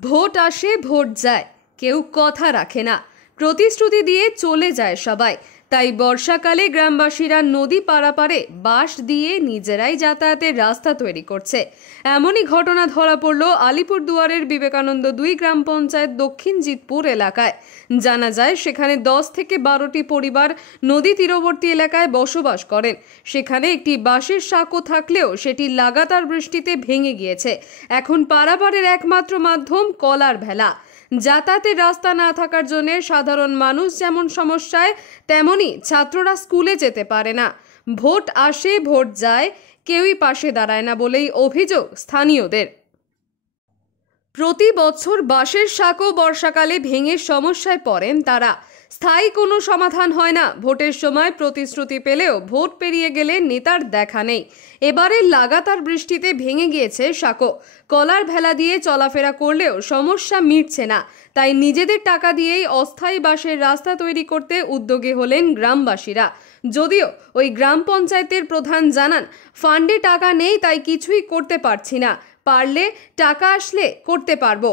Vote আসে vote যায়, কেউ কথা রাখে না, প্রতিশ্রুতি দিয়ে চলে যায় সবাই। তাই বর্ষাকালে গ্রামবাসীরা নদী পারাপারে বাঁশ দিয়ে নিজেরাই যাতায়াতের রাস্তা তৈরি করছে। এমনই ঘটনা ধরা পড়ল আলিপুরদুয়ারের বিবেকানন্দ 2 গ্রাম পঞ্চায়েত দক্ষিণ জিতপুর এলাকায়। জানা যায় সেখানে 10 থেকে 12টি পরিবার নদী তীরবর্তী এলাকায় বসবাস করেন। সেখানে একটি বাঁশের সাঁকো থাকলেও সেটি লাগাতার বৃষ্টিতে ভেঙে গিয়েছে। এখন পারাপারের একমাত্র মাধ্যম কলার ভেলা। যাতায়াতের রাস্তা না থাকার জন্য সাধারণ মানুষ যেমন সমস্যায়, তেমনি ছাত্ররা স্কুলে যেতে পারে না। ভোট আসে ভোট যায়, কেউই পাশে দাঁড়ায় না বলেই অভিযোগ স্থানীয়দের। প্রতি বছর বাঁশের সাঁকো বর্ষাকালে ভেঙে সমস্যায় পড়েন তারা। স্থায়ী কোনো সমাধান হয় না। ভোটের সময় প্রতিশ্রুতি পেলেও ভোট পেরিয়ে গেলে নেতার দেখা নেই। এবারে লাগাতার বৃষ্টিতে ভেঙে গিয়েছে সাঁকো। কলার ভেলা দিয়ে চলাফেরা করলেও সমস্যা মিটছে না। তাই নিজেদের টাকা দিয়েই অস্থায়ী বাঁশের রাস্তা তৈরি করতে উদ্যোগী হলেন গ্রামবাসীরা। যদিও ওই গ্রাম পঞ্চায়েতের প্রধান জানান, ফান্ডে টাকা নেই তাই কিছুই করতে পারছি না, পারলে টাকা আসলে করতে পারবো।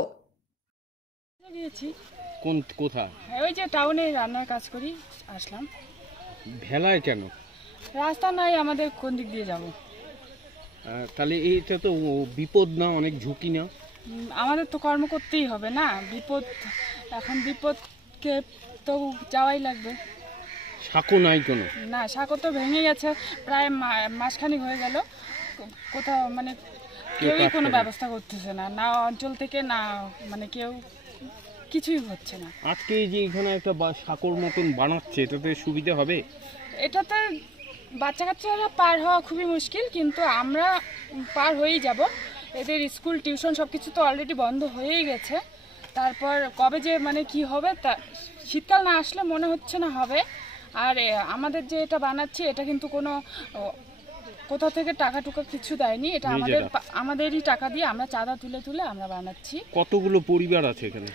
কোন কোথা? ওই যে টাউনে রান্নার কাজ করি, আসলাম। ভেলায় কেন? রাস্তা নাই, আমাদের কোন দিক দিয়ে যাব? তাহলে এটা তো বিপদ না, অনেক ঝুঁকি না? আমাদের তো কর্ম করতেই হবে না, বিপদ। এখন বিপদকে তো যাওয়াই লাগবে। সাঁকো নাই কোনো? না, সাঁকো তো ভেঙে গেছে, প্রায় মাসখানেক হয়ে গেল। কোথাও মানে কেউই কোনো ব্যবস্থা করতেছে না, না অঞ্চল থেকে, না মানে কেউ কিছুই হচ্ছে না। আজকে এই যে এখানে একটা সাঁকোর মতন বানাচ্ছে, এটাতে সুবিধা হবে? এটাতে বাচ্চা কাচ্চারা পার হওয়া খুবই মুশকিল, কিন্তু আমরা পার হয়েই যাব। এদের স্কুল টিউশন সব কিছু তো অলরেডি বন্ধ হয়েই গেছে। তারপর কবে যে মানে কি হবে তা শীতকাল না আসলে মনে হচ্ছে না হবে। আর আমাদের যে এটা বানাচ্ছি এটা কিন্তু কোনো কোথা থেকে টাকা টুকা কিছু দেয়নি, এটা আমাদেরই টাকা দিয়ে আমরা চাঁদা তুলে তুলে আমরা বানাচ্ছি। কতগুলো পরিবার আছে এখানে?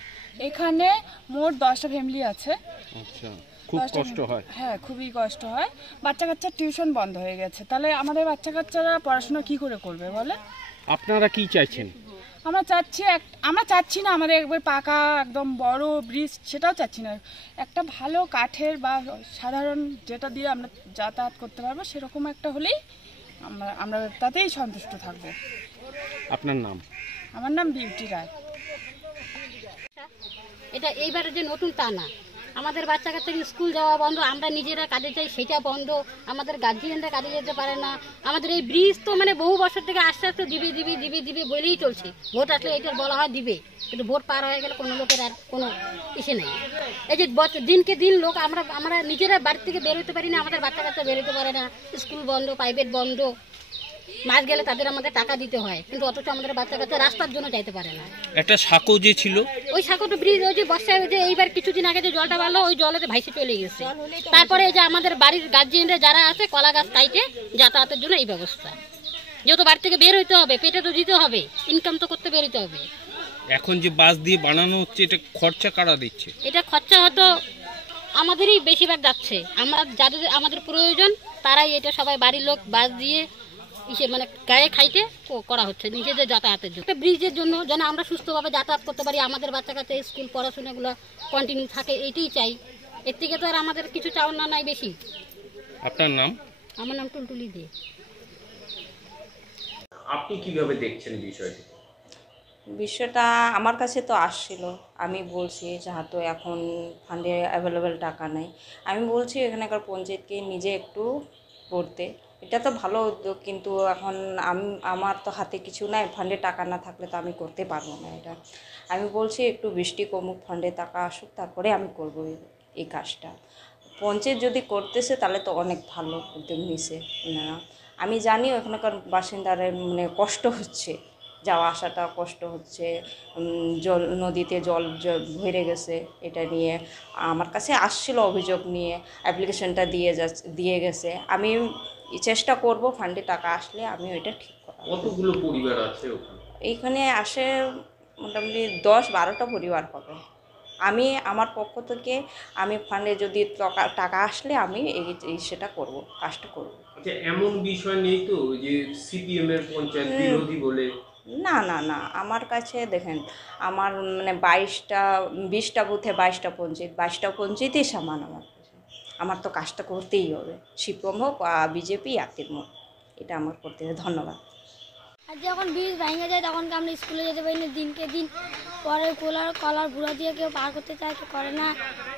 এখানে মোট 10টা ফ্যামিলি আছে। আচ্ছা, খুব কষ্ট হয়? হ্যাঁ, খুবই কষ্ট হয়। বাচ্চা কাচ্চার টিউশন বন্ধ হয়ে গেছে, তাহলে আমাদের বাচ্চা কাচ্চারা পড়াশোনা কি করে করবে বলে? আপনারা কি চাইছেন? আমরা চাচ্ছি না আমাদের একবার পাকা একদম বড় ব্রিজ, সেটাও চাচ্ছি না। একটা ভালো কাঠের বা সাধারণ যেটা দিয়ে আমরা যাতায়াত করতে পারবো সেরকম একটা হলেই আমরা তাতেই সন্তুষ্ট থাকব। আপনার নাম? আমার নাম বিউটি রায়। এটা এইবারে যে নতুন তা না, আমাদের বাচ্চা কাচ্চা স্কুল যাওয়া বন্ধ, আমরা নিজেরা কাজে যাই সেটা বন্ধ, আমাদের গার্জিয়ানরা কাজে যেতে পারে না। আমাদের এই ব্রিজ তো মানে বহু বছর থেকে আস্তে আস্তে দিবে দিবে দিবে দিবে বলেই চলছে। ভোট আসলে এটার বলা হয় দিবে, কিন্তু ভোট পার হয়ে গেলে কোনো লোকের আর কোনো ইসে নেই। এই যে দিনকে দিন লোক আমরা নিজেরা বাড়ি থেকে বেরোতে পারি না, আমাদের বাচ্চা কাচ্চা বেরোতে পারে না, স্কুল বন্ধ, প্রাইভেট বন্ধ। মাস গেলে তাদের আমাদের টাকা দিতে হয়, কিন্তু অথচ আমাদের বাচ্চা কাচ্চা রাস্তার জন্য যাইতে পারে না। একটা সাঁকো যে ছিল, ওই সাঁকোটা ব্রিজ, ওই যে বর্ষায় যে এইবার কিছুদিন আগে যে জলটা বাড়লো ওই জলেতে ভাইসে চলে গেছে। তারপরে এই যে আমাদের বাড়ির গার্জিয়ানরা যারা আছে কলা গাছ কাইটে যাতায়াতের জন্য এই ব্যবস্থা। যেহেতু বাড়ি থেকে বের হইতে হবে, পেটে তো দিতে হবে, ইনকাম তো করতে বের হইতে হবে। এখন যে বাস দিয়ে বানানো হচ্ছে, এটা খরচা কারা দিচ্ছে? এটা খরচা হয়তো আমাদেরই বেশিরভাগ যাচ্ছে। আমরা যাদের আমাদের প্রয়োজন তারাই এটা, সবাই বাড়ির লোক বাস দিয়ে মানে গায়ে খাইতে করা হচ্ছে নিজেদের যাতায়াতের জন্য। ব্রিজের জন্য যেন আমরা সুস্থভাবে যাতায়াত করতে পারি, আমাদের বাচ্চা কাচ্চা স্কুল পড়াশোনাগুলো কন্টিনিউ থাকে, এইটাই চাই। এর থেকে তো আর আমাদের কিছু চাওয়ার না নাই বেশি। আপনার নাম? আমার নাম টুলটুলি দে। আপনি কিভাবে দেখছেন বিষয়টা? আমার কাছে তো আসছিল, আমি বলছি যেহেতু এখন ফান্ডে অ্যাভেলেবেল টাকা নেই, আমি বলছি এখানকার পঞ্চায়েতকে নিজে একটু করতে। এটা তো ভালো উদ্যোগ, কিন্তু এখন আমার তো হাতে কিছু নাই, ফান্ডে টাকা না থাকলে তো আমি করতে পারবো না এটা। আমি বলছি একটু বৃষ্টি কমুক, ফান্ডে টাকা আসুক, তারপরে আমি করব এই কাজটা। পঞ্চায়েত যদি করতেছে তাহলে তো অনেক ভালো উদ্যোগ নিছে ওনারা। আমি জানি ওখানকার বাসিন্দারা মানে কষ্ট হচ্ছে, যাওয়া আসাটা কষ্ট হচ্ছে, নদীতে জল ভরে গেছে। এটা নিয়ে আমার কাছে আসছিল অভিযোগ নিয়ে, অ্যাপ্লিকেশনটা দিয়ে গেছে। আমি চেষ্টা করব ফান্ডে টাকা আসলে আমি ওইটা ঠিক করব। কতগুলো পরিবার আছে ওখানে? এইখানে আসে মোটামুটি 10-12টা পরিবার হবে। আমি আমার পক্ষ থেকে আমি ফান্ডে যদি টাকা আসলে আমি সেটা করব, কাজটা করব। আচ্ছা, এমন বিষয় নেই তো যে সিপিএম এর পঞ্চায়েত বিরোধী বলে না না না, আমার কাছে দেখেন আমার মানে 20টা বুথে 22টা পঞ্চায়েত, 22টা পঞ্চায়েতই সমান আমার কাছে। আমার তো কাজটা করতেই হবে, সিপিএম হোক বিজেপি আর তৃণমূল, এটা আমার করতে হবে। ধন্যবাদ। আর যখন ব্রিজ ভেঙে যায় তখন কি আমরা স্কুলে যেতে পারি না, দিনকে দিন পরে কলার বুড়া দিয়ে কেউ পার করতে চায়, কেউ করে না,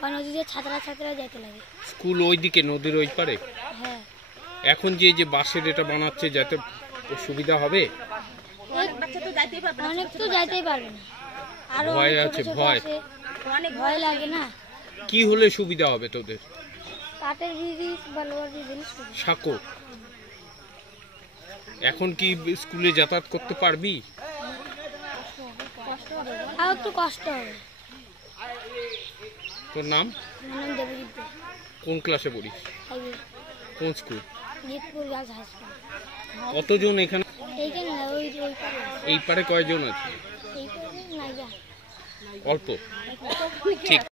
বা নদী দিয়ে ছাত্ররা যেতে লাগে। স্কুল ওইদিকে নদীর ওই পারে? হ্যাঁ। এখন যে বাসের এটা বানাচ্ছে যাতে সুবিধা হবে? অনেক তো যাইতেই পারবে না, আরো ভয় ছোট আছে, ছোট ভয়। আছে, অনেক ভয় লাগে না। কি হলে সুবিধা হবে তোদের? কাঠের ব্রিজ বা লোহার ব্রিজ হলে সুবিধা। সাঁকো, এখন কি স্কুলে যাতায়াত করতে পারবি? আর একটু কষ্ট হবে। তোর নাম? আমার নাম দেবজিৎ দে। কোন ক্লাসে পড়িস? হাইওয়ে কোন school? Jitpur girls high school. কতজন এখানে? এইখানে না, ওই পারে আছে। এই পারে কয়জন আছে? এই পারে নাই যা। অল্প। ঠিক।